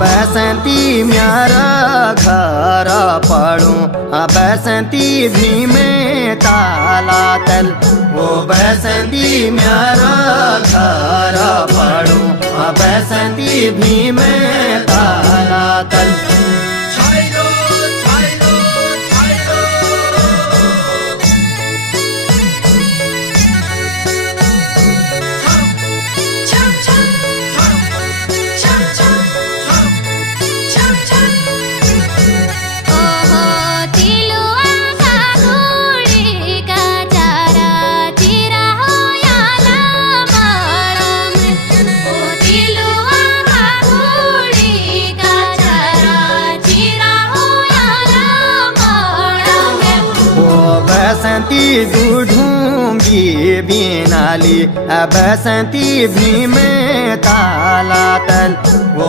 बसंती म्यारा घर पड़ूं बसंती भी में ताला तल। वो बसंती म्यारा घर पड़ूं बसंती भी में ताला तल। बसंती ढूंढूंगी बिनाली बसंती भी में ताला तल। वो